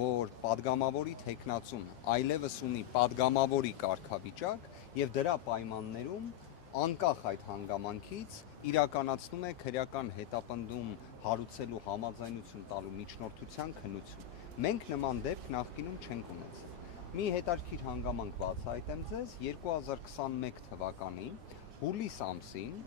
որ падգամավորի թեկնածուն այլևս ունի падգամավորի կարգավիճակ եւ դրա պայմաններում անկախ այդ հանգամանքից իրականացնում է քրեական հետապնդում հարուցելու համաձայնություն տալու միջնորդության քննություն։ Մենք նման դեպք նախկինում չենք ունեցել։ Մի հետաքրքիր հանգամանք բացահայտեմ ձեզ 2021 թվականի հուլիս ամսին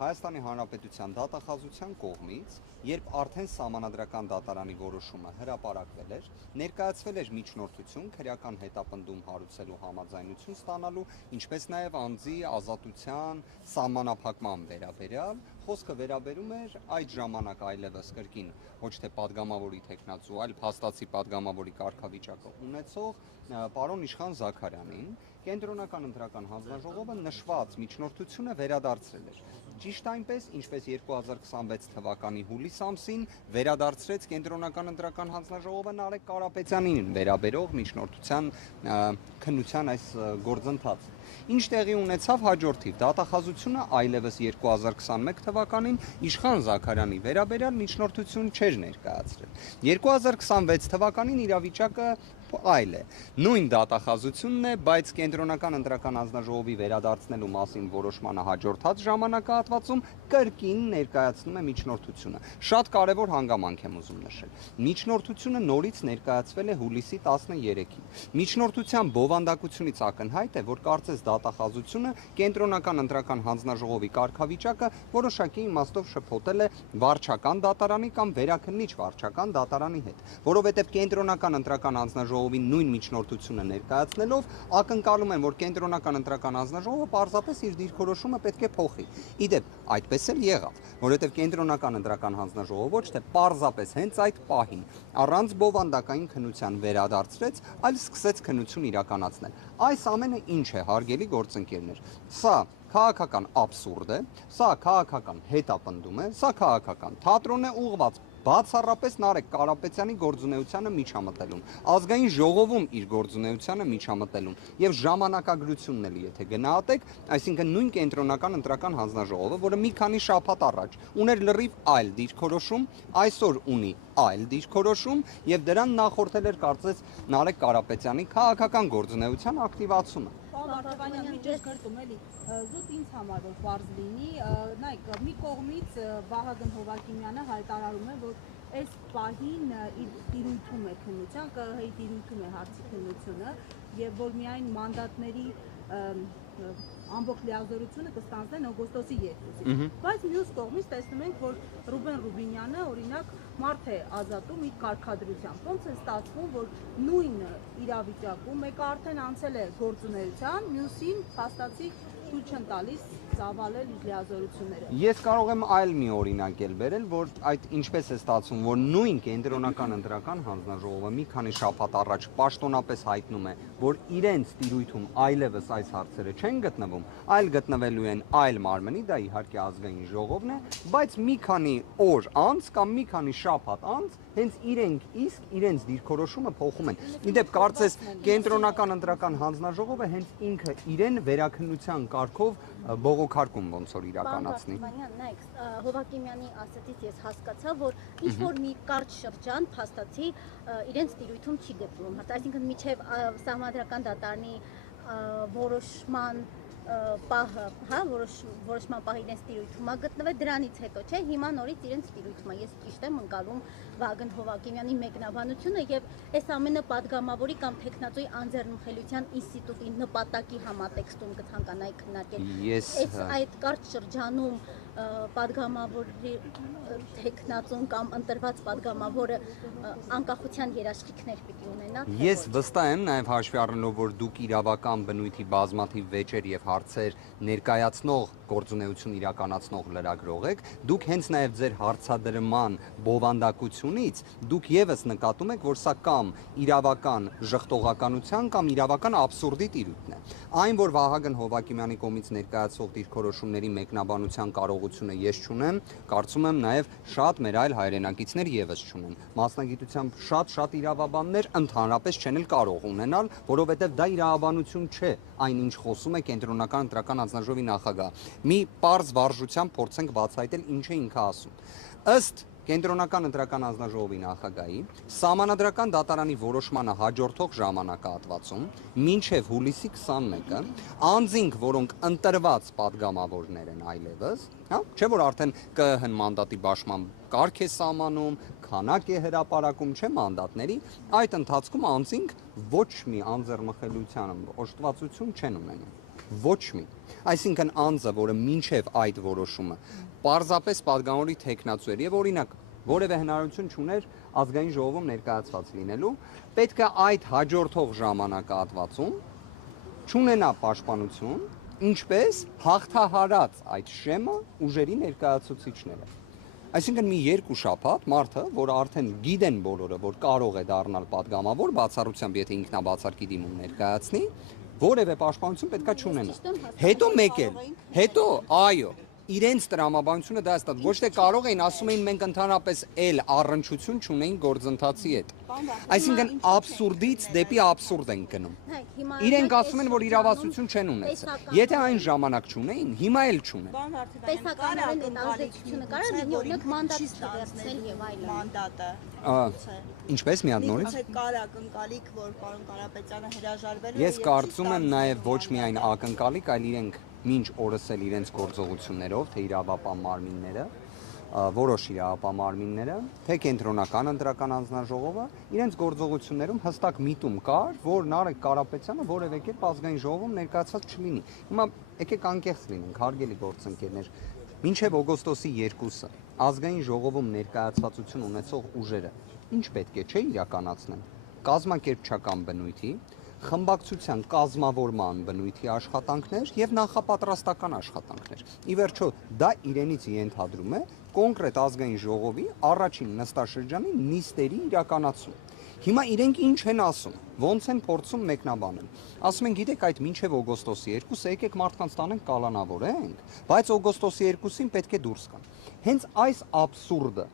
Հայաստանի Հանրապետության դատախազության կողմից, երբ արդեն Սահմանադրական դատարանի որոշումը հրապարակվել էր, ներկայացվել էր միջնորդություն քրեական հետապնդում հարուցելու համաձայնություն ստանալու, ինչպես նաև անձի ազատության սահմանափակման վերաբերյալ, խոսքը վերաբերում էր այդ ժամանակ այլևս կրկին ոչ թե падգամավորի թեկնածու, այլ փաստացի падգամավորի կարգավիճակը ունեցող պարոն Իշխան Զաքարյանին, Կենտրոնական ընտրական հանձնաժողովը նշված միջնորդությունը վերադարձրել էր։ Ճիշտ այնպես, ինչպես 2026 թվականի հուլիս ամսին վերադարձրեց Կենտրոնական ընտրական հանձնաժողովը Նարեկ Կարապետյանին վերաբերող միջնորդության քննության այս գործընթացը։ Ինչ տեղի ունեցավ հաջորդիվ, դատախազությունը այլևս 2021 թվականին Իշխան Զաքարյանի վերաբերյալ միջնորդություն չէր ներկայացրել։ 2026 թվականին իրավիճակը այլ է։ Նույն դատախազությունն է, բայց Կենտրոնական ընտրական հանձնաժողովի վերադարձնելու մասին որոշմանը հաջորդած ժամանակահատվածում կրկին ներկայացնում է միջնորդությունը։ Շատ կարևոր հանգամանք եմ ուզում նշել։ Միջնորդությունը նորից ներկայացվել է հուլիսի 13-ին։ Միջնորդության բովանդակությունից ակնհայտ է, որ կարծես դատախազությունը Կենտրոնական ընտրական հանձնաժողովի կարգավիճակը որոշակի իմաստով շփոթել է վարչական դատարանի կամ վերաքննիչ վարչական դատարանի հետ, որովհետև Կենտրոնական ընտրական հանձնաժողովի նույն միջնորդությունը ներկայացնելով ակնկալում են, որ Կենտրոնական ընտրական հանձնաժողովը պարզապես իր դիրքորոշումը պետք է փոխի։ Իդեպ, այդպես էլ եղավ, որովհետև Կենտրոնական ընտրական հանձնաժողովը ոչ թե պարզապես հենց այդ պահին առանց բովանդակային քննության վերադարձրեց, այլ սկսեց քննություն իրականացնել։ Այս ամենը ինչ է, հարգելի գործընկերներ։ Սա քաղաքական աբսուրդ է, սա քաղաքական հետապնդում է, սա քաղաքական թատրոն է ուղղված բացառապես Նարեկ Կարապետյանի գործունեությանը միջամտելուն, ազգային ժողովում իր գործունեությանը միջամտելուն եւ ժամանակագրությունն էլ եթե գնահատեք, այսինքն նույն Կենտրոնական ընտրական հանձնաժողովը, որը մի քանի շաբաթ առաջ ուներ լրիվ այլ դիրքորոշում, այսօր ունի այլ դիրքորոշում եւ դրան նախորդել էր կարծես Նարեկ Կարապետյանի քաղաքական գործունեության ակտիվացումը։ Վարդապետյան միջից կրտում էլի զուտ ինձ համար որ բարձ լինի, նայեք, մի կողմից Վահագն Հովակիմյանը հայտարարում է, որ այս պահին իր տիրույթում է քննության, ԿՀ-ի տիրույթում է հարցի քննությունը եւ որ միայն մանդատների ամբողջ լիազորությունը կստանձնեն օգոստոսի 2-ին։ Բայց մյուս կողմից տեսնում ենք, որ Ռուբեն Ռուբինյանը օրինակ մարդ է ազատում իր կարգադրությամբ։ Ոնց է ստացվում, որ նույն իրավիճակում մեկը արդեն անցել է գործունեության, մյուսին փաստացի ցույց չեն տալիս ծավալել իր լիազորությունները։ Ես կարող եմ այլ մի օրինակ էլ բերել, որ այդ ինչպես է ստացվում, որ նույն Կենտրոնական ընտրական հանձնաժողովը մի քանի շաբաթ առաջ պաշտոնապես հայտնում է, որ իրենց տիրույթում այլևս այս հարցերը չեն գտնվում, այլ գտնվելու են այլ մարմնի, դա իհարկե ազգային ժողովն է, բայց մի քանի օր անց կամ մի քանի շաբաթ անց հենց իրենք իսկ իրենց դիրքորոշումը փոխում են։ Իդեպ կարծես Կենտրոնական ընտրական հանձնաժողովը հենց ինքը իրեն վերաքննության կարգով բողոքարկում ոնց որ իրականացնի։ Նայեք, Հովակիմյանի ասացից ես հասկացա, որ ինչ որ մի կարճ շրջան փաստացի իրենց տիրույթում չի գտնվում։ Այսինքն միջև Սահմանադրական դատարանի որոշման պահը, հա, որոշման պահը իրենց տիրույթում է գտնվել, դրանից հետո չէ, հիմա նորից իրենց տիրույթում է։ Ես ճիշտ եմ ընկալում Վահագն Հովակիմյանի մեկնաբանությունը եւ այս ամենը падգամավորի կամ տեխնացուի անձեռնմխելիության ինստիտուտի նպատակի համատեքստում կցանկանայի քննարկել։ Այս այդ կարճ շրջանում падգամավորի տեխնացուն կամ ընտրված падգամավորը անկախության երաշխիքներ պիտի ունենա։ Ես վստահ եմ նաև հաշվի առնելով, որ դուք իրավական բնույթի բազմաթիվ վեճեր եւ հարցեր ներկայացնող գործունեություն իրականացնող լրագրող եք, դուք հենց նաև ձեր հարցադրման բովանդակությունից դուք եւս նկատում եք, որ սա կամ իրավական ժխտողականության կամ իրավական աբսուրդի տիրույթն է։ Այն, որ Վահագն Հովակիմյանի կողմից ներկայացող դիրքորոշումների մեկնաբանության կարողությունը ես չունեմ, կարծում եմ նաև շատ մեր այլ հայրենակիցներ եւս չունեն։ Մասնագիտությամբ շատ իրավաբաններ ընդհանրապես չեն էլ կարող ունենալ, որովհետեւ դա իրավաբանություն չէ, այնինչ խոսում է Կենտրոնական ընտրական հանձնաժողովի նախագահ։ Մի պարզ վարժությամբ փորձենք բացահայտել ինչ է ինքը ասում։ Ըստ Կենտրոնական ընտրական հանձնաժողովի նախագահի Սահմանադրական դատարանի որոշմանը հաջորդող ժամանակահատվածում մինչև հուլիսի 21-ը անձինք, որոնք ընտրված падգամավորներ են այլևս, հա, չէ որ արդեն ԿԸՀ-ն մանդատի բաշխման կարգ է սահմանում, քանակ է հրապարակում, չէ մանդատների, այդ ընթացքում անձինք ոչ մի անձեռնմխելիության օժտվածություն չեն ունենում։ Ոչ մի։ Այսինքն անձը, որը մինչև այդ որոշումը պարզապես падգամավորի թեկնածու էր եւ օրինակ որևէ հնարավորություն չուներ ազգային ժողովում ներկայացված լինելու, պետք է այդ հաջորդող ժամանակահատվածում չունենա պաշտպանություն, ինչպես հաղթահարած այդ շեմը ուժերի ներկայացուցիչները։ Այսինքն մի երկու շաբաթ մարդը, որ արդեն գիտեն բոլորը, որ կարող է դառնալ падգամավոր, բացառությամբ եթե ինքնաբացարկի դիմում ներկայացնի, որևէ պաշտպանություն պետքա չունենա։ Հետո մեկ էլ, հետո այո, իրենց տրամաբանությունը դա է, ոչ թե կարող էին, ասում էին մենք ընդհանրապես էլ առնչություն չունեին գործընթացի հետ։ Այսինքն աբսուրդից դեպի աբսուրդ են գնում։ Իրենք ասում են, որ իրավասություն չեն ունեցել։ Եթե այն ժամանակ չունեին, հիմա էլ չունեն։ Տեսականորեն այդ ազդեցությունը կարող է լինի օրինակ մանդատի վերցնել եւ այլն։ Մանդատը։ Ինչպես մի հատ նորից։ Կար ակնկալիք, որ պարոն Կարապետյանը հրաժարվելու է։ Ես կարծում եմ նաև ոչ միայն ակնկալիք, այլ իրենք մինչ օրս էլ իրենց գործողություններով, թե իրավապահ մարմինները, որոշ իրավապահ մարմինները, թե կենտրոնական ընտրական հանձնաժողովը, իրենց գործողություններում հստակ միտում կար, որ Նարեկ Կարապետյանը որևէ կերպ ազգային ժողովում ներկայացված չլինի։ Հիմա եկեք անկեղծ լինենք, հարգելի գործընկերներ, մինչև օգոստոսի 2-ը ազգային ժողովում ներկայացվածություն ունեցող ուժերը ինչ պետք է չէ իրականացնեն կազմակերպչական բնույթի, խմբակցության կազմավորման բնույթի աշխատանքներ եւ նախապատրաստական աշխատանքներ։ Ի վերջո դա իրենից ենթադրում է կոնկրետ ազգային ժողովի առաջին նստաշրջանի նիստերի իրականացում։ Հիմա իրենք ինչ են ասում, ոնց են փորձում մեկնաբանել։ Ասում են, գիտեք, այդ մինչև օգոստոսի 2-ը եկեք մարդկանց տանենք կալանավորենք, բայց օգոստոսի 2-ին պետք է դուրս գան։ Հենց այս աբսուրդը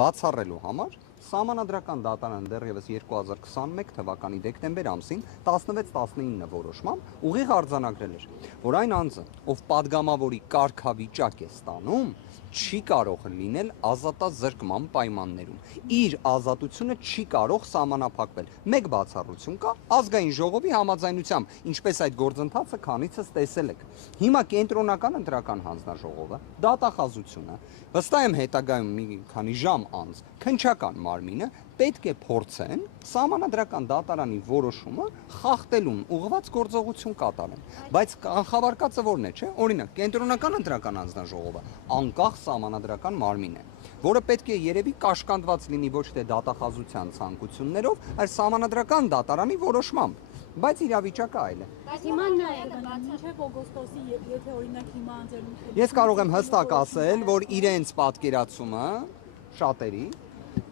բացառելու համար Սահմանադրական դատարանը դեռևս 2021 թվականի դեկտեմբեր ամսին 16-19 որոշմամբ ուղիղ արձանագրել էր, որ այն անձը, ով падգամավորի կարգավիճակ է ստանում, չի կարող լինել ազատազրկման պայմաններում։ Իր ազատությունը չի կարող սահմանափակվել։ Մեկ բացառություն կա ազգային ժողովի համաձայնությամբ, ինչպես այդ գործընթացը քանիցս տեսել եք։ Հիմա կենտրոնական ընտրական հանձնաժողովը, դատախազությունը, վստահ եմ հետագայում մի քանի ժամ անց քննչական մարմինը պետք է փորձեն սահմանադրական դատարանի որոշումը խախտելուն ուղղված գործողություն կատարեն։ Բայց կանխավարկածը որն է, չէ՞։ Օրինակ, կենտրոնական ընտրական հանձնաժողովը անկախ սահմանադրական մարմին է, որը պետք է երևի կաշկանդված լինի ոչ թե դատախազության ցանկություններով, այլ սահմանադրական դատարանի որոշմամբ։ Բայց իրավիճակը այլ է։ Հիմա նայեք, մինչև օգոստոսի, եթե օրինակ հիմա անձեռնմխելիություն։ Ես կարող եմ հստակ ասել, որ իրենց պատկերացումը շատերի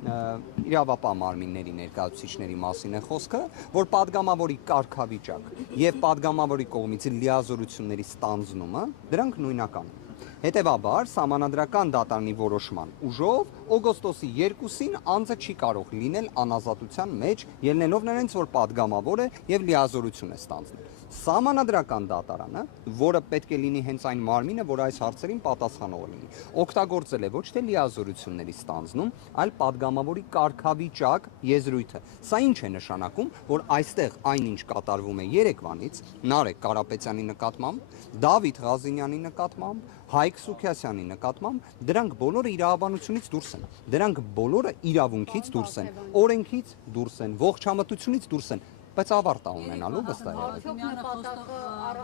իրավապահ մարմինների ներկայացուցիչների մասին է խոսքը, որ падգամավորի կարգավիճակ եւ падգամավորի կողմից լիազորությունների ստանձնումը դրանք նույնական են։ Հետևաբար, սահմանադրական դատարանի որոշման ուժով օգոստոսի 2-ին անձը չի կարող լինել անազատության մեջ, ելնելով նրանից, որ падգամավոր է եւ լիազորություն է ստանձնել։ Սահմանադրական դատարանը, որը պետք է լինի հենց այն մարմինը, որ այս հարցերին պատասխանող լինի, օգտագործել է ոչ թե լիազորությունների ստանձնում, այլ падգամավորի կարգավիճակ եզրույթը։ Սա ինչ է նշանակում, որ այստեղ այնինչ կատարվում է Երևանից Նարեկ Կարապետյանի նկատմամբ, Դավիթ Ղազինյանի նկատմամբ, Հայկ Սուքիասյանի նկատմամբ, դրանք բոլորը իրավաբանությունից դուրս են։ Դրանք բոլորը իրավունքից դուրս են, օրենքից դուրս են, ողջամտությունից դուրս են, բայց ավարտ ունենալու վստահ է։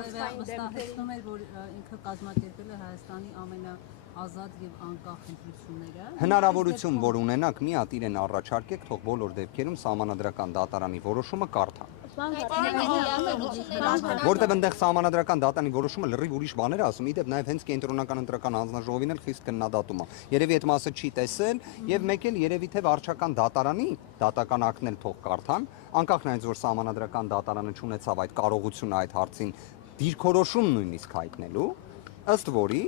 Վստահեցնում էր, որ ինքը կազմակերպել է Հայաստանի ամենաազատ եւ անկախ ընտրությունները։ Հնարավորություն, որ ունենաք, մի հատ իրեն առաջարկեք, թող բոլոր դեպքերում սահմանադրական դատարանի որոշումը կարդան։ Որտեղ այնտեղ սահմանադրական դատարանի որոշումը լրիվ ուրիշ բաներ ասում, իդեպ նաև հենց կենտրոնական ընտրական հանձնաժողովին էլ խիստ քննադատում է։ Երևի այդ մասը չի տեսել եւ մեկ էլ երևի թե վարչական դատարանի դատական ակտն էլ թող կարդան, անկախ նրանից որ սահմանադրական դատարանը չունեցավ այդ կարողությունը այդ հարցին դիրքորոշում նույնիսկ հայտնելու, ըստ որի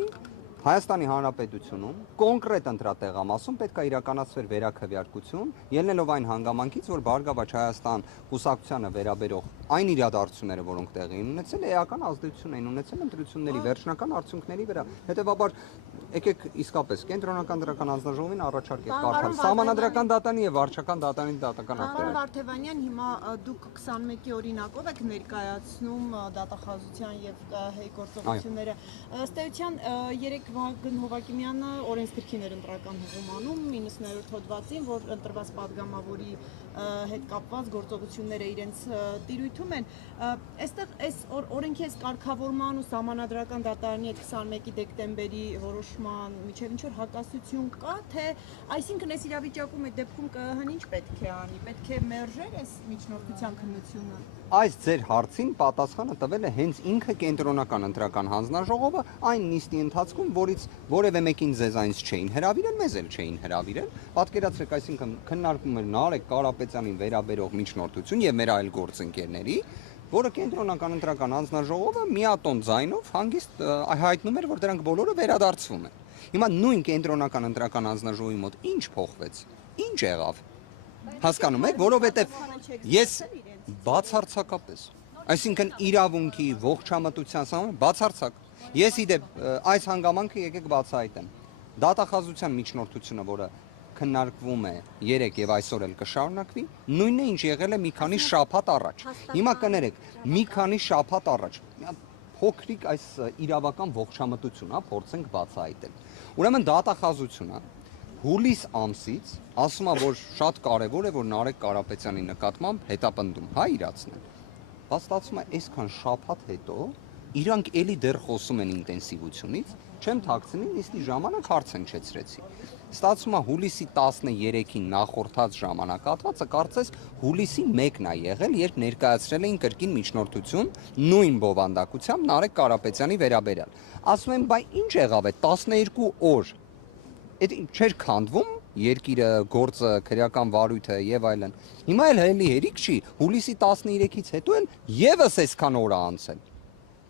Հայաստանի Հանրապետությունում կոնկրետ ընտրատեղամասում պետք է իրականացվեր վերաքվեարկություն, ելնելով այն հանգամանքից, որ Բարգավաճ Հայաստան կուսակցությանը վերաբերող այն իրադարձությունները, որոնք տեղի են ունեցել, էական ազդեցություն են ունեցել ընտրությունների վերջնական արդյունքների վրա։ Հետևաբար եկեք իսկապես կենտրոնական դրական հանձնաժողովին առաջարկ եք կարդալ Պարոն Սահմանադրական դատանի եւ վարչական դատանի դատական Պարոն ակտերը։ Վարդևանյան, հիմա դուք 21-ի օրինակով եք ներկայացնում դատախազության եւ հեյ գործողությունները։ Ըստ էության երեք Վահագն Հովակիմյանը օրենսգրքին էր ընտրական հողում անում 90-րդ հոդվածին, որ ընտրված падգամավորի հետ կապված գործողությունները իրենց տիրույթում են։ Այստեղ այս օրենքի այս կարգավորման ու Սահմանադրական դատարանի այդ 21-ի դեկտեմբերի որոշման միջև ինչ որ հակասություն կա, թե այսինքն այս իրավիճակում այդ դեպքում ԿԸՀ-ն ինչ պետք է անի, պետք է մերժեր այս միջնորդության քննությունը։ Այս ձեր հարցին պատասխանը տվել է հենց ինքը կենտրոնական ընտրական հանձնաժողովը այն նիստի ընթացքում, որից որևէ մեկին ձեզ այնց չէին հրավիրել, մեզ էլ չէին հրավիրել։ Պատկերացրեք, այսինքն քննարկում էր Նարեկ Կարապետյանին վերաբերող միջնորդություն եւ մեր այլ գործընկերների, որը կենտրոնական ընտրական հանձնաժողովը միատոն ձայնով հանգիստ հայտնում էր, որ դրանք բոլորը վերադարձվում են։ Հիմա նույն կենտրոնական ընտրական հանձնաժողովի մոտ ինչ փոխվեց։ Ինչ եղավ։ Հասկանում եք, որովհետեւ ես բացարձակապես, այսինքն իրավունքի ողջամտության սահման բացարձակ։ Ես իդեպ այս հանգամանքը եկեք բացահայտեմ։ Դատախազության միջնորդությունը, որը քննարկվում է 3 եւ այսօր էլ կշարունակվի, նույնն է ինչ եղել է մի քանի շաբաթ առաջ։ Հիմա կներեք, մի քանի շաբաթ առաջ փոքրիկ այս իրավական ողջամտություն, փորձենք բացահայտել։ Ուրեմն դատախազությունը հուլիս ամսից ասում է, որ շատ կարևոր է, որ Նարեկ Կարապետյանի նկատմամբ հետապնդում իրացնել։ Բայց ստացվում է այսքան շաբաթ հետո իրանք էլի դեռ խոսում են ինտենսիվությունից, չեմ թաքցնի, նիստի ժամանակ հարց հնչեցրեցի։ Ստացվում է հուլիսի 13-ին նախորդած ժամանակահատվածը կարծես հուլիսի 1-ն է եղել, երբ ներկայացրել էին կրկին միջնորդություն նույն բովանդակությամբ Նարեկ Կարապետյանի վերաբերյալ։ Ասում են, բայ ինչ եղավ է 12 օր։ Այդ չէր քանդվում երկիրը, գործը, քրեական վարույթը եւ այլն։ Հիմա էլ հելի հերիք չի, հուլիսի 13-ից հետո էլ եւս այսքան օր է անցել։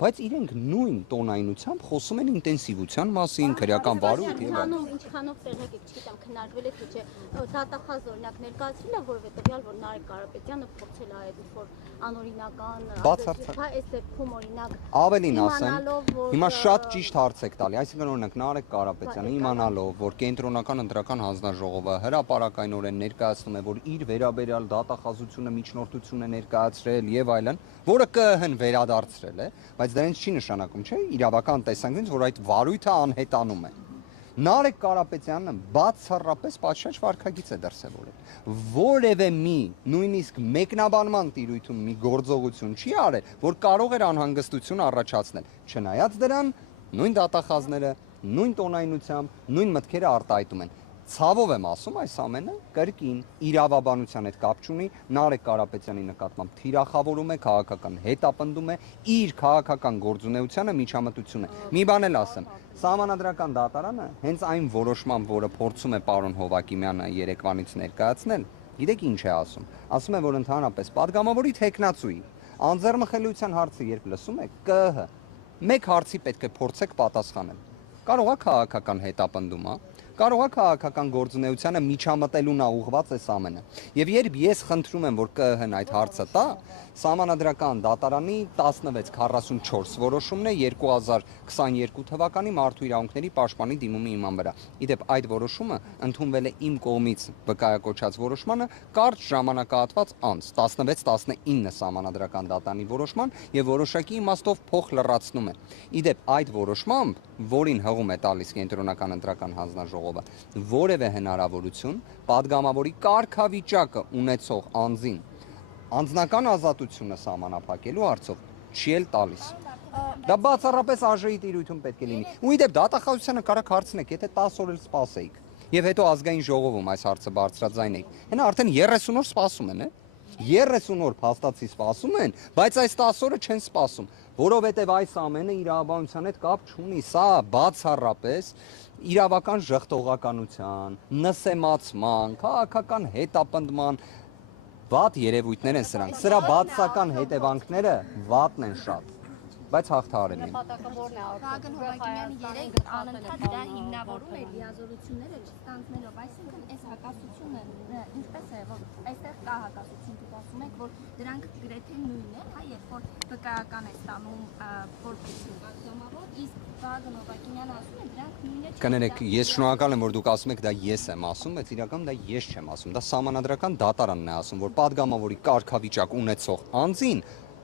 Բայց իրենք նույն տոնայնությամբ խոսում են ինտենսիվության մասին, քրեական վարույթ եւ այլն։ Ինչքանով տեղեկ եք, չգիտեմ, քննարկվել է թե չէ, դատախազ օրինակ ներկայացրել է որևէ տվյալ, որ Նարեկ Կարապետյանը փորձել է այդ ինչ-որ անօրինական Բացարձակ։ այս դեպքում օրինակ Ավելին ասեմ, իմանալով, որ հիմա շատ ճիշտ հարց եք տալի, այսինքն օրինակ Նարեկ Կարապետյանը իմանալով, որ կենտրոնական ընտրական հանձնաժողովը հրապարակայնորեն ներկայացնում է, որ իր վերաբերյալ դատախազությունը միջնորդություն է ներկայացրել եւ այլն, որը ԿԸՀ-ն վերադարձրել է, բայց դրանից չի նշանակում, չէ՞, իրավական տեսանկյունից, որ այդ վարույթը անհետանում է։ Նարեկ Կարապետյանը բացառապես պատշաճ վարքագիծ է դրսևորել։ Որևէ մի նույնիսկ մեկնաբանման տիրույթում մի գործողություն չի արել, որ կարող էր անհանգստություն առաջացնել։ Չնայած դրան, նույն դատախազները, նույն տոնայնությամբ, նույն մտքերը արտահայտում են։ Ցավով եմ ասում, այս ամենը կրկին իրավաբանության հետ կապ չունի, Նարեկ Կարապետյանի նկատմամբ թիրախավորում է, քաղաքական հետապնդում է, իր քաղաքական գործունեությանը միջամտություն է։ Մի բան էլ ասեմ, Սահմանադրական դատարանը հենց այն որոշման, որը փորձում է պարոն Հովակիմյանը երեկվանից ներկայացնել, գիտեք ինչ է ասում։ Ասում է, որ ընդհանրապես падգամավորի թեկնածուի անձեռնմխելիության հարցը երբ լսում եք, ԿԸՀ մեկ հարցի պետք է փորձեք պատասխանել։ Կարող է քաղաքական հետապնդում, կարող է քաղաքական գործունեությանը միջամտելուն ուղղված այս ամենը։ Եվ երբ ես խնդրում եմ, որ ԿԸՀ-ն այդ հարցը տա, Սահմանադրական դատարանի 1644 որոշումն է 2022 թվականի Մարդու իրավունքների պաշտպանի դիմումի հիման վրա։ Իդեպ այդ որոշումը ընդունվել է իմ կողմից վկայակոչած որոշմանը կարճ ժամանակահատված անց 16-19 Սահմանադրական դատարանի որոշման եւ որոշակի իմաստով փոխ լրացնում է։ Իդեպ այդ որոշմամբ, որին հղում է տալիս կենտրոնական ընտրական հանձնաժողովը, որևէ հնարավորություն падգամավորի կարգավիճակը ունեցող անձին անձնական ազատությունը սահմանափակելու հարցով չի էլ տալիս։ Դա բացառապես ԱԺ-ի տիրույթում պետք է լինի։ Ու իդեպ դատախազությանը կարակ հարցնեք, եթե 10 օր էլ սպասեիք, եւ հետո ազգային ժողովում այս հարցը բարձրաձայնեիք, հենա արդեն 30 օր սպասում են, 30 օր փաստացի սպասում են, բայց այս 10 օրը չեն սպասում, որովհետեւ այս ամենը իրավաբանության հետ կապ չունի, սա բացառապես իրավական ժխտողականության, նսեմացման, քաղաքական հետապնդման վատ երևույթներ են սրանք։ Սրա բացական հետևանքները վատն են շատ։ բայց հաղթահարել են։ Նպատակավորն է Վագն Հովակիմյանը երեք անընդհատ դրա հիմնավորում է լիազորությունները չստանձնելով, այսինքն այս հակասությունը ինչպես է, որ այստեղ կա հակասություն, դուք ասում եք, որ դրանք գրեթե նույնն են, հա, երբ որ վկայական է ստանում որպեսզի պատգամավոր, իսկ Վագն Հովակիմյանը ասում է, դրանք նույնն է։ Կներեք, ես շնորհակալ եմ, որ դուք ասում եք դա ես եմ ասում, բայց իրականում դա ես չեմ ասում։ Դա սահմանադրական դատարանն է ասում, որ падգամավորի կարգավիճակ ունեցող անձին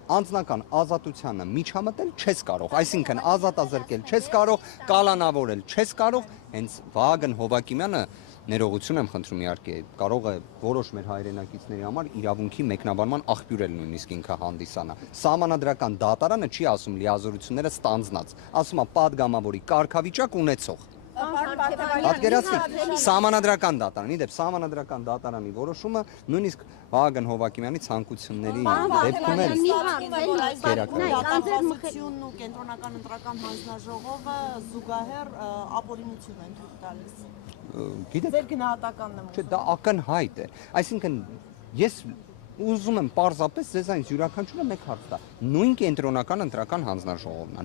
անձնական ազատությանը միջամտել չես կարող, այսինքն ազատազրկել չես կարող, կալանավորել չես կարող, հենց Վագն Հովակիմյանը ներողություն եմ խնդրում իհարկե, կարող է որոշ մեր հայրենակիցների համար իրավունքի մեկնաբանման աղբյուր էլ նույնիսկ ինքը հանդիսանա։ Սահմանադրական դատարանը չի ասում լիազորությունները ստանձնած, ասում է падգամավորի կարգավիճակ ունեցող։ Պատկերացրեք, սահմանադրական դատարան, իդեպ սահմանադրական դատարանի որոշումը նույնիսկ Վագն Հովակիմյանի ցանկությունների դեպքում էլ Դատախազությունն ու կենտրոնական ընտրական հանձնաժողովը զուգահեռ ապօրինություն են թույլ տալիս։ Գիտեք, Ձեր գնահատականն եմ չէ, դա ակնհայտ է։ Այսինքն ես ուզում եմ պարզապես ձեզ այնց յուրաքանչյուրը մեկ հարց տա։ Նույն կենտրոնական ընտրական հանձնաժողովն է,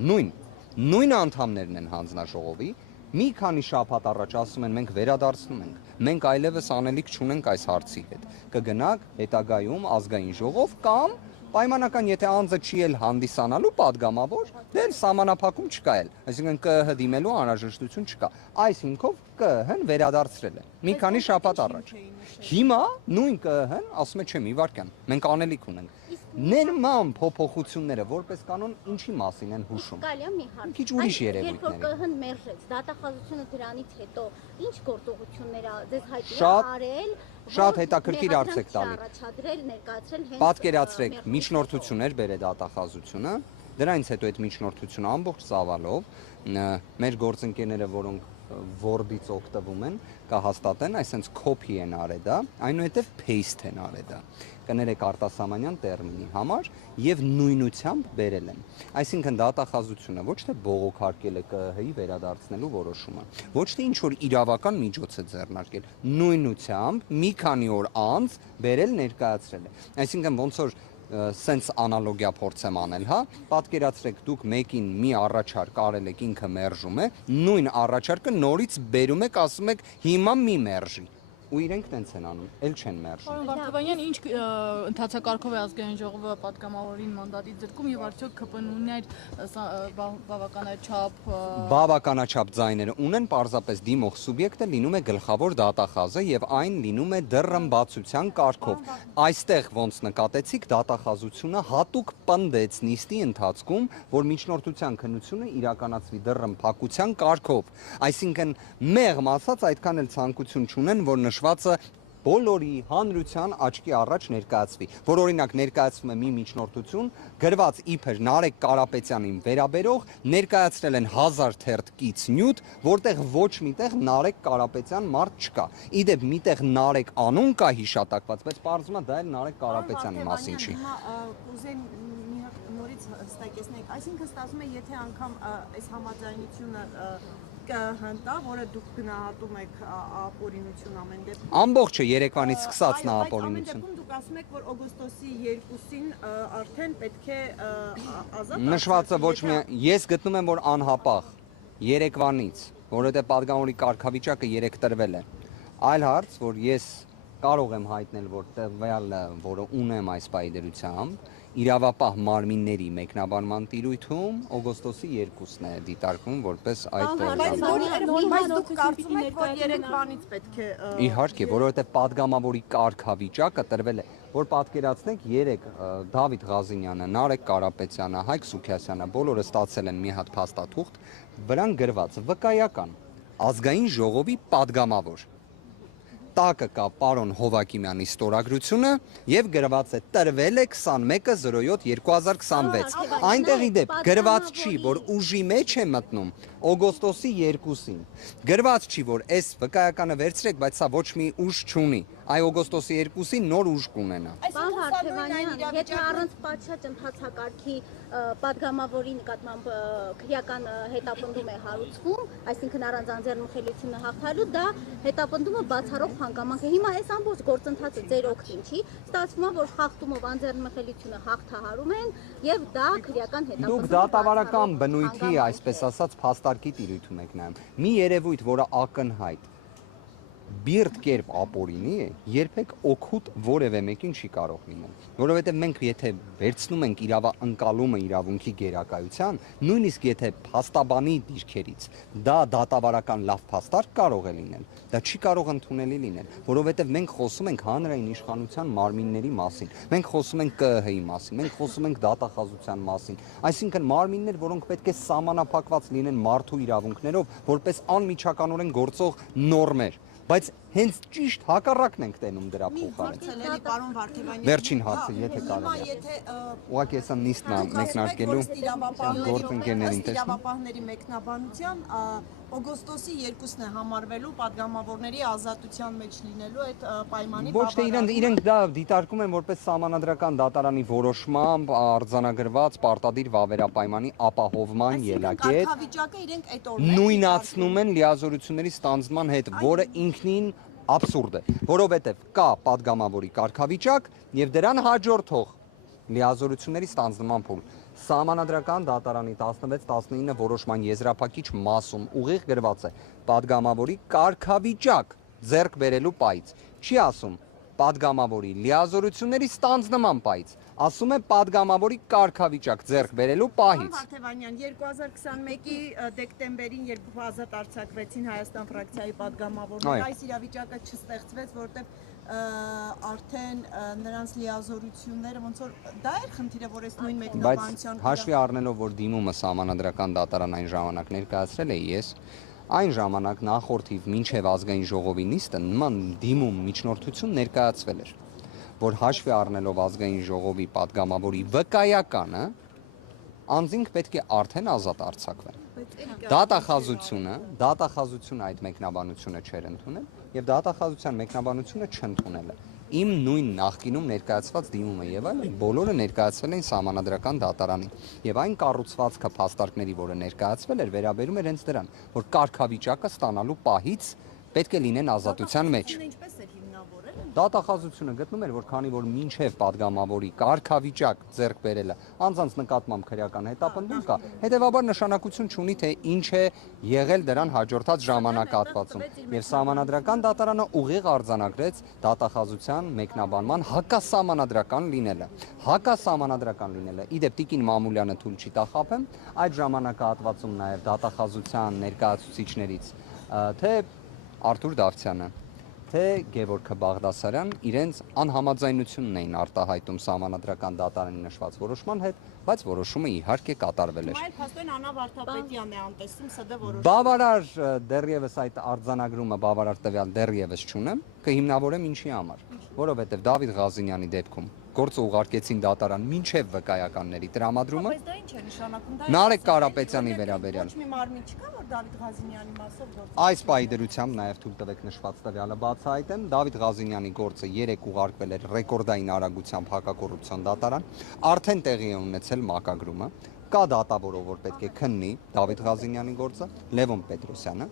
նույն անդամներն են հանձնաժողովի։ Մի քանի շաբաթ առաջ ասում են մենք վերադարձնում ենք, մենք այլևս անելիք չունենք այս հարցի հետ, կգնաք հետագայում ազգային ժողով կամ պայմանական եթե անձը չի էլ հանդիսանալու падգամավոր, դե սահմանափակում չկա էլ, այսինքն ԿԸՀ դիմելու անհրաժեշտություն չկա, այս հիմքով ԿԸՀ-ն վերադարձրել է, մի քանի շաբաթ առաջ, հիմա նույն ԿԸՀ-ն ասում է չէ մի վարքյան, մենք անելիք ունենք, ներման փոփոխությունները որպես կանոն ինչի մասին են հուշում։ Կարելի է մի հարց։ Քիչ ուրիշ երևույթներ։ Երբ որ ԿՀ-ն մերժեց դատախազությունը դրանից հետո ինչ գործողություններ ձեզ հայտնի Շատ- արել, շատ հետաքրքիր հարց եք տալի։ Առաջադրել, ներկայացրել հենց Պատկերացրեք, միջնորդություններ բերեց դատախազությունը, դրանից հետո այդ միջնորդությունը ամբողջ ծավալով մեր գործընկերները, որոնք Word-ից օգտվում են, կհաստատեն, այսինքն copy են արել դա, այնուհետև paste են արել դա։ Կներեք արտասահմանյան տերմինի համար եւ նույնությամբ բերել են։ Այսինքն դատախազությունը ոչ թե բողոքարկել է ԿԸՀ-ի վերադարձնելու որոշումը, ոչ թե ինչ որ իրավական միջոց է ձեռնարկել, նույնությամբ մի քանի օր անց բերել ներկայացրել է։ Այսինքն ոնց որ սենց անալոգիա փորձեմ անել, հա, պատկերացրեք դուք մեկին մի առաջարկ արել եք, ինքը մերժում է, նույն առաջարկը նորից բերում եք, ասում եք հիմա մի մերժի։ Ու իրենք տենց են անում, էլ չեն մերժում։ Պարոն Վարդանյան, ինչ ընթացակարգով է ազգային ժողովը падգամավորին մանդատից ձգում եւ արդյոք ԿՊՆ-ն Բավականաչափ ձայները ունեն, պարզապես դիմող սուբյեկտը լինում է գլխավոր դատախազը եւ այն լինում է դռնբացության կարգով։ Այստեղ ոնց նկատեցիք, դատախազությունը հատուկ պնդեց նիստի ընթացքում, որ միջնորդության քննությունը իրականացվի դռնփակության կարգով։ Այսինքն մեղմ ասած այդքան էլ ցանկություն չունեն, որ նշվածը բոլորի հանրության աչքի առաջ ներկայացվի, որ օրինակ ներկայացվում է մի միջնորդություն, գրված իբր Նարեկ Կարապետյանին վերաբերող, ներկայացրել են 1000 թերթ նյութ, որտեղ ոչ միտեղ Նարեկ Կարապետյան մարդ չկա։ Իդեպ միտեղ Նարեկ անուն կա հիշատակված, բայց պարզվում է դա էլ Նարեկ Կարապետյանի մասին չի։ Կուզեմ մի հատ նորից հստակեցնենք, այսինքն ստացվում է, եթե անգամ այս համաձայնությունը կհանդա, որը դուք գնահատում եք ապօրինություն ամեն դեպքում։ Ամբողջը Երևանից սկսած նա ապօրինություն։ Դուք ասում եք, որ օգոստոսի 2-ին արդեն պետք է ազատ Նշվածը ոչ մի ես գտնում եմ, որ անհապաղ Երևանից, որովհետև падգամավորի կարգավիճակը 3 տրվել է։ Այլ հարց, որ ես կարող եմ հայտնել, որ տվյալը, որը ունեմ այս պայդերությամբ, իրավապահ մարմինների մեկնաբանման տիրույթում օգոստոսի 2-ն է դիտարկվում որպես այդ Բայց դուք կարծում եք, որ Երևանից պետք է Իհարկե, որովհետև падգամավորի կարգավիճակը տրվել է, որ պատկերացնեք 3 Դավիթ Ղազինյանը, Նարեկ Կարապետյանը, Հայկ Սուքիասյանը բոլորը ստացել են մի հատ փաստաթուղթ, վրան գրված վկայական ազգային ժողովի падգամավոր տակը կա պարոն Հովակիմյանի ստորագրությունը եւ գրված է տրվել է 21/07/2026 այնտեղի դեպ գրված չի որ ուժի մեջ է մտնում օգոստոսի 2-ին գրված չի որ այս վկայականը վերցրեք բայց սա ոչ մի ուժ չունի օգոստոսի 2-ին նոր ուժ կունենա։ Պարոն Վարդևանյան, եթե առանց պատշաճ ընթացակարգի падգամավորի նկատմամբ քրեական հետապնդում է հարուցվում, այսինքն առանց անձեռնմխելիությունը հաղթալու, դա հետապնդումը բացառող հանգամանք է։ Հիմա այս ամբողջ գործընթացը ձեր օգտին չի, ստացվում է, որ խախտումով անձեռնմխելիությունը հաղթահարում են եւ դա քրեական հետապնդում։ Դուք դատավարական բնույթի, այսպես ասած, փաստարկի տիրույթում եք նայում։ Մի երևույթ, որը ակնհայտ բիրտ կերպ ապօրինի է, երբեք օգուտ որևէ մեկին չի կարող լինել, որովհետև մենք եթե վերցնում ենք ընկալումը իրավունքի գերակայության, նույնիսկ եթե փաստաբանի դիրքերից դա դատավարական լավ փաստարկ կարող է լինել, դա չի կարող ընդունելի լինել, որովհետև մենք խոսում ենք հանրային իշխանության մարմինների մասին, մենք խոսում ենք ԿԸՀ-ի մասին, մենք խոսում ենք դատախազության մասին, այսինքն մարմիններ, որոնք պետք է սահմանափակված լինեն մարդու իրավունքներով, որպես անմիջականորեն գործող նորմեր, բայց հենց ճիշտ հակառակն ենք տենում դրա փոխարեն։ Պարոն Վարդևանյան, Վերջին հարցը, եթե կարելի է։ Ուղղակի հեսա նիստն մեկնարկելու գործընկերներին տեսնում։ Իրավապահների մեկնաբանության օգոստոսի 2-ն է համարվելու падգամավորների ազատության մեջ լինելու այդ պայմանի Ոչ թե իրենք դա դիտարկում են որպես սահմանադրական դատարանի որոշմամբ արձանագրված պարտադիր վավերապայմանի ապահովման ելակետ, կարգավիճակը իրենք այդ օրն նույնացնում են լիազորությունների ստանձնման հետ, որը ինքնին абսուրդ է, որովհետև կա падգամավորի կարգավիճակ եւ դրան հաջորդող լիազորությունների ստանձնման փուլ։ Սահմանադրական դատարանի 16-19 որոշման եզրափակիչ մասում ուղիղ գրված է падգամավորի կարգավիճակ ձեռք բերելու պայծ։ Չի ասում падգամավորի լիազորությունների ստանձնման պայծ, ասում է падգամավորի կարգավիճակ ձեռք բերելու պահից։ Վարդևանյան, 2021-ի դեկտեմբերին, երբ ազատ արձակվեցին Հայաստան ֆրակցիայի падգամավորները, այս իրավիճակը չստեղծվեց, որտեղ արդեն նրանց լիազորությունները ոնց որ դա էր խնդիրը, որ այս նույն մեկնաբանության Բայց հաշվի առնելով, որ դիմումը սահմանադրական դատարան այն ժամանակ ներկայացրել էի ես, այն ժամանակ նախորդիվ մինչև ազգային ժողովի նիստը նման դիմում միջնորդություն ներկայացվել էր, որ հաշվի առնելով ազգային ժողովի падգամավորի վկայականը, անձինք պետք է արդեն ազատ արձակվեն։ Դատախազությունը այդ մեկնաբանությունը չէր ընդունել եւ դատախազության մեկնաբանությունը չընդունել է։ Իմ նույն նախկինում ներկայացված դիմումը եւ այլն բոլորը ներկայացվել են սահմանադրական դատարանին եւ այն կառուցվածքը փաստարկների, որը ներկայացվել էր, վերաբերում էր հենց դրան, որ կարգավիճակը ստանալու պահից պետք է լինեն ազատության մեջ։ Ինչպես էր հիմնավորել։ Դատախազությունը գտնում էր, որ քանի որ մինչև падգամավորի կարգավիճակ ձեռք բերելը անձանց նկատմամբ քրեական հետապնդում կա, հետեւաբար նշանակություն չունի, թե ինչ է եղել դրան հաջորդած ժամանակահատվածում։ Եվ սահմանադրական դատարանը ուղիղ արձանագրեց դատախազության մեկնաբանման հակասահմանադրական լինելը։ Հակասահմանադրական լինելը։ Իդեպ Տիկին Մամուլյանը թույլ չի տա խաբեմ, այդ ժամանակահատվածում նաև դատախազության ներկայացուցիչներից թե Արթուր Դավթյանը, թե Գևորգ Բաղդասարյան իրենց անհամաձայնությունն էին արտահայտում սահմանադրական դատարանի նշված որոշման հետ, բայց որոշումը իհարկե կատարվել էր։ Այլ փաստորեն Աննա Վարդապետյանն է անտեսում ՍԴ որոշումը։ Բավարար դեռևս այդ արձանագրումը բավարար տվյալ դեռևս չունեմ, կհիմնավորեմ ինչի համար, որովհետև Դավիթ Ղազինյանի դեպքում գործը ուղարկեցին դատարան մինչև վկայականների տրամադրումը։ Բայց դա ինչ է նշանակում։ Նարեկ Կարապետյանի վերաբերյալ։ Ոչ մի մարմին չկա, որ Դավիթ Ղազինյանի մասով գործ։ Այս պահի դրությամբ նաև թույլ տվեք նշված տվյալը բացահայտեմ։ Դավիթ Ղազինյանի գործը 3 ուղարկվել էր ռեկորդային արագությամբ հակակոռուպցիոն դատարան, արդեն տեղի է ունեցել մակագրումը, կա դատավորով, որ պետք է քննի Դավիթ Ղազինյանի գործը, Լևոն Պետրոսյանը,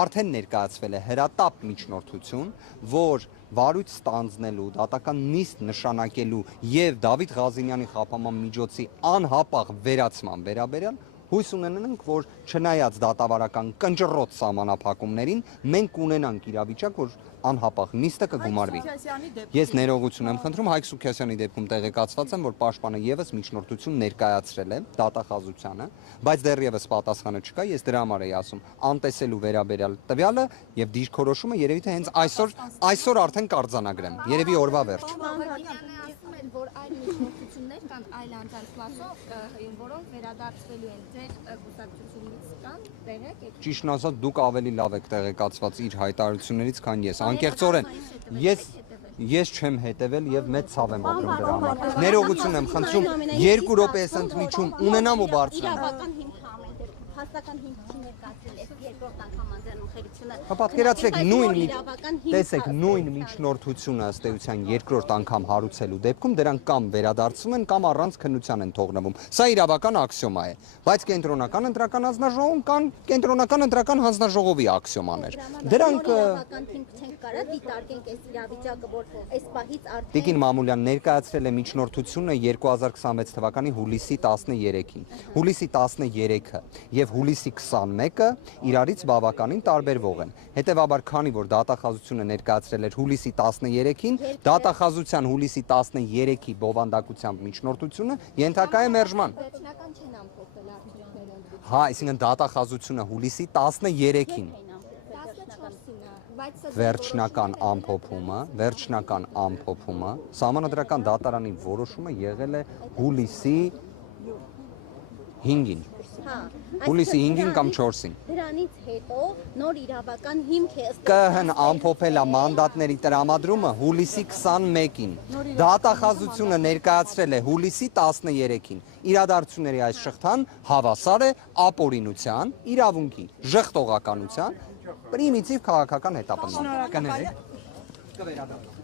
արդեն ներկայացվել է հրատապ միջնորդություն, որ վարույթ ստանձնելու, դատական նիստ նշանակելու եւ Դավիթ Ղազինյանի խափանման միջոցի անհապաղ վերացման վերաբերյալ հույս ունենանք, որ չնայած դատավարական կնճռոտ սահմանափակումներին, մենք ունենանք իրավիճակ, որ անհապաղ նիստը կգումարվի։ Ես ներողություն եմ խնդրում, Հայկ Սուքիասյանի դեպքում տեղեկացված եմ, որ պաշտպանը եւս միջնորդություն ներկայացրել է դատախազությանը, բայց դեռևս պատասխանը չկա, ես դրա համար էի ասում, անտեսելու վերաբերյալ տվյալը եւ դիրքորոշումը երևի թե հենց այսօր արդեն կարձանագրեմ, երևի օրվա վերջ։ Որ այլ միջնորդություններ կան այլ անձանց մասով, որոնք վերադարձվելու են ձեր կուսակցությունից կան, տեղեկ եք։ Ճիշտն ասած, դուք ավելի լավ եք տեղեկացված իր հայտարարություններից, քան ես։ Անկեղծորեն, ես չեմ հետևել եւ մեծ ցավ եմ ապրում դրա համար։ Ներողություն եմ խնդրում, 2 րոպե ես ընդմիջում ունենամ ու բարձրանամ։ Իրավական հիմք ամեն դեպքում Բացասական հիմք չի ներկայացրել այս երկրորդ անգամ անձեռնունխելությունը։ Պատկերացրեք տեսեք նույն միջնորդությունը ըստ էության երկրորդ անգամ հարուցելու դեպքում դրանք կամ վերադարձում են կամ առանց քննության են թողնվում։ Սա իրավական աքսիոմա է, բայց կենտրոնական ընտրական հանձնաժողովում կան կենտրոնական ընտրական հանձնաժողովի աքսիոմաներ։ Դրանք իրավական հիմք չենք կարա դիտարկենք այս իրավիճակը, որ այս պահից արդեն Տիկին Մամուլյան ներկայացրել է միջնորդությունը 2026 թվականի հուլիսի 13-ին։ Հուլիսի 13-ը եւ հուլիսի 21-ը իրարից բավականին տարբերվող են։ Հետևաբար, քանի որ դատախազությունը ներկայացրել էր հուլիսի 13-ին, դատախազության հուլիսի 13-ի բովանդակությամբ միջնորդությունը ենթակա է մերժման։ Վերջնական չեն ամփոփել արդյունքները։ Հա, այսինքն դատախազությունը հուլիսի 13-ին։ 14-ին է, բայց սա Վերջնական ամփոփումը Սահմանադրական դատարանի որոշումը եղել է հուլիսի 5-ին։ հա, Հուլիսի 5-ին կամ 4-ին։ Դրանից հետո նոր իրավական հիմք է ըստ ԿՀ-ն ամփոփել է մանդատների տրամադրումը հուլիսի 21-ին։ Դատախազությունը ներկայացրել է հուլիսի 13-ին։ Իրադարձությունների այս շղթան հավասար է ապօրինության, իրավունքի, ժխտողականության, պրիմիտիվ քաղաքական հետապնդման։ Կներեք։ Կվերադառնա։